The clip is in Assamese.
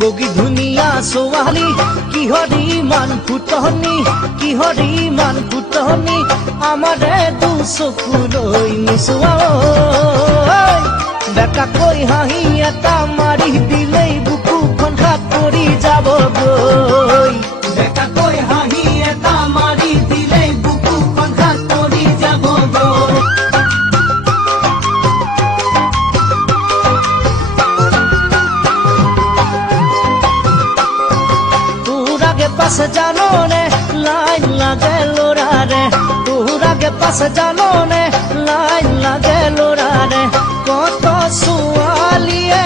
বগী ধুনীয়া ছোৱালী কিহৰ ইমান ফুটনি আমাৰে দুচকুলৈ নিচুৱা বেকাকৈ হাঁহি এটা মাৰি দিলেই বুকুখন খাত পৰি যাবগৈ বেকাকৈ হাঁহি এটা মাৰি দিলেই বুকুখন খাত পৰি যাবগৈ পাশে জানো নে লাইন লাগে লোৰাৰে তোৰ আগে পাশে জানো নে লাইন লাগে লোৰাৰে কত ছোৱালীয়ে